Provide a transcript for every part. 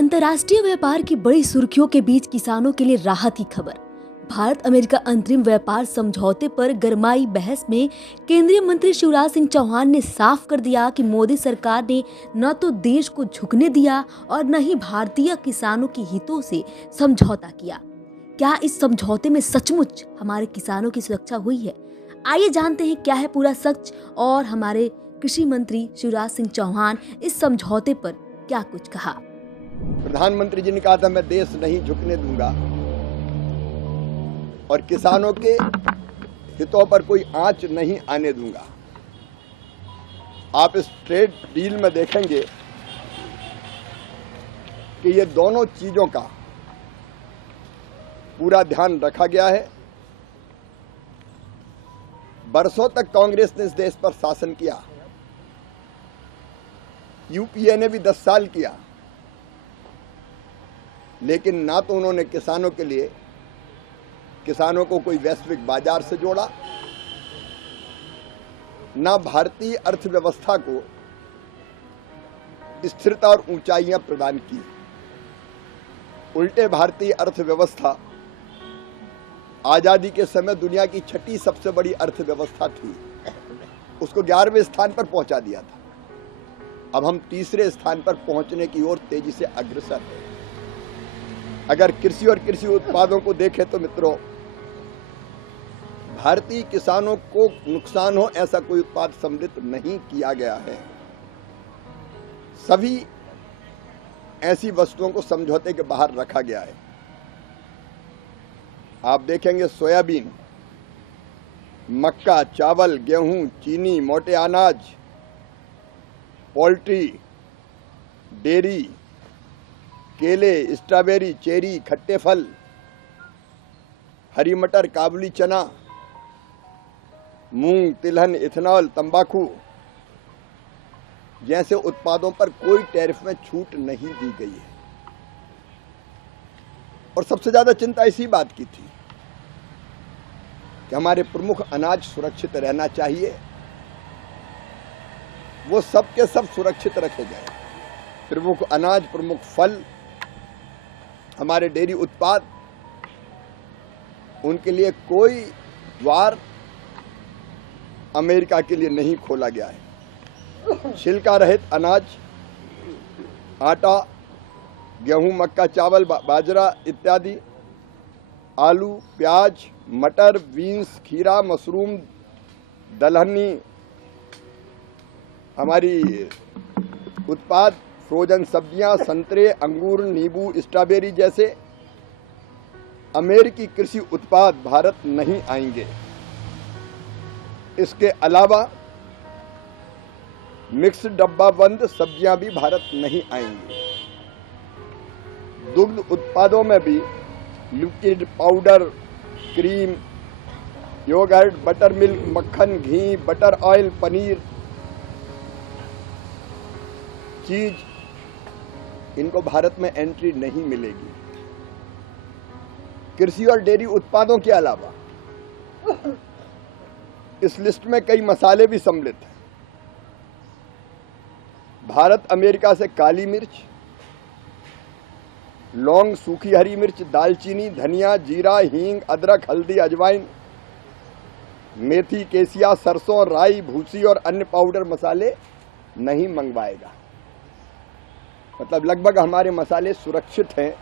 अंतर्राष्ट्रीय व्यापार की बड़ी सुर्खियों के बीच किसानों के लिए राहत की खबर। भारत अमेरिका अंतरिम व्यापार समझौते पर गरमाई बहस में केंद्रीय मंत्री शिवराज सिंह चौहान ने साफ कर दिया कि मोदी सरकार ने न तो देश को झुकने दिया और न ही भारतीय किसानों के हितों से समझौता किया। क्या इस समझौते में सचमुच हमारे किसानों की सुरक्षा हुई है? आइए जानते हैं क्या है पूरा सच और हमारे कृषि मंत्री शिवराज सिंह चौहान इस समझौते पर क्या कुछ कहा। प्रधानमंत्री जी ने कहा था मैं देश नहीं झुकने दूंगा और किसानों के हितों पर कोई आंच नहीं आने दूंगा। आप इस ट्रेड डील में देखेंगे कि ये दोनों चीजों का पूरा ध्यान रखा गया है। बरसों तक कांग्रेस ने इस देश पर शासन किया, यूपीए ने भी 10 साल किया, लेकिन ना तो उन्होंने किसानों के लिए किसानों को कोई वैश्विक बाजार से जोड़ा, ना भारतीय अर्थव्यवस्था को स्थिरता और ऊंचाइयां प्रदान की। उल्टे भारतीय अर्थव्यवस्था आजादी के समय दुनिया की 6ठी सबसे बड़ी अर्थव्यवस्था थी, उसको 11वें स्थान पर पहुंचा दिया था। अब हम 3रे स्थान पर पहुंचने की ओर तेजी से अग्रसर हैं। अगर कृषि और कृषि उत्पादों को देखें तो मित्रों, भारतीय किसानों को नुकसान हो ऐसा कोई उत्पाद सम्मिलित नहीं किया गया है। सभी ऐसी वस्तुओं को समझौते के बाहर रखा गया है। आप देखेंगे सोयाबीन, मक्का, चावल, गेहूं, चीनी, मोटे अनाज, पोल्ट्री, डेयरी, केले, स्ट्रॉबेरी, चेरी, खट्टे फल, हरी मटर, काबुली चना, मूंग, तिलहन, इथेनॉल, तंबाकू जैसे उत्पादों पर कोई टैरिफ में छूट नहीं दी गई है। और सबसे ज्यादा चिंता इसी बात की थी कि हमारे प्रमुख अनाज सुरक्षित रहना चाहिए, वो सब के सब सुरक्षित रखे गए। प्रमुख अनाज, प्रमुख फल, हमारे डेयरी उत्पाद, उनके लिए कोई द्वार अमेरिका के लिए नहीं खोला गया है। छिलका रहित अनाज, आटा, गेहूं, मक्का, चावल, बाजरा इत्यादि, आलू, प्याज, मटर, बीन्स, खीरा, मशरूम, दलहनी, हमारी उत्पाद, फ्रोजन सब्जियां, संतरे, अंगूर, नींबू, स्ट्रॉबेरी जैसे अमेरिकी कृषि उत्पाद भारत नहीं आएंगे। इसके अलावा मिक्स डब्बा बंद सब्जियां भी भारत नहीं आएंगी। दुग्ध उत्पादों में भी liquid, powder, cream, yogurt, butter milk, मक्खन, घी, बटर ऑयल, पनीर, चीज, इनको भारत में एंट्री नहीं मिलेगी। कृषि और डेयरी उत्पादों के अलावा इस लिस्ट में कई मसाले भी सम्मिलित हैं। भारत अमेरिका से काली मिर्च, लौंग, सूखी हरी मिर्च, दालचीनी, धनिया, जीरा, हींग, अदरक, हल्दी, अजवाइन, मेथी, केसिया, सरसों, राई, भूसी और अन्य पाउडर मसाले नहीं मंगवाएगा। मतलब लगभग हमारे मसाले सुरक्षित हैं।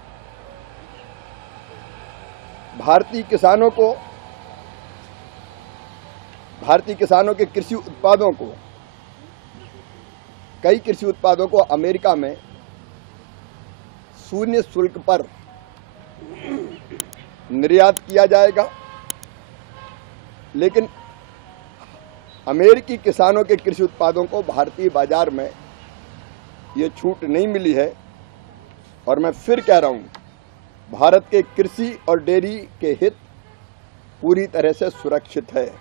भारतीय किसानों के कृषि उत्पादों को, कई कृषि उत्पादों को अमेरिका में शून्य शुल्क पर निर्यात किया जाएगा, लेकिन अमेरिकी किसानों के कृषि उत्पादों को भारतीय बाजार में ये छूट नहीं मिली है। और मैं फिर कह रहा हूं, भारत के कृषि और डेयरी के हित पूरी तरह से सुरक्षित है।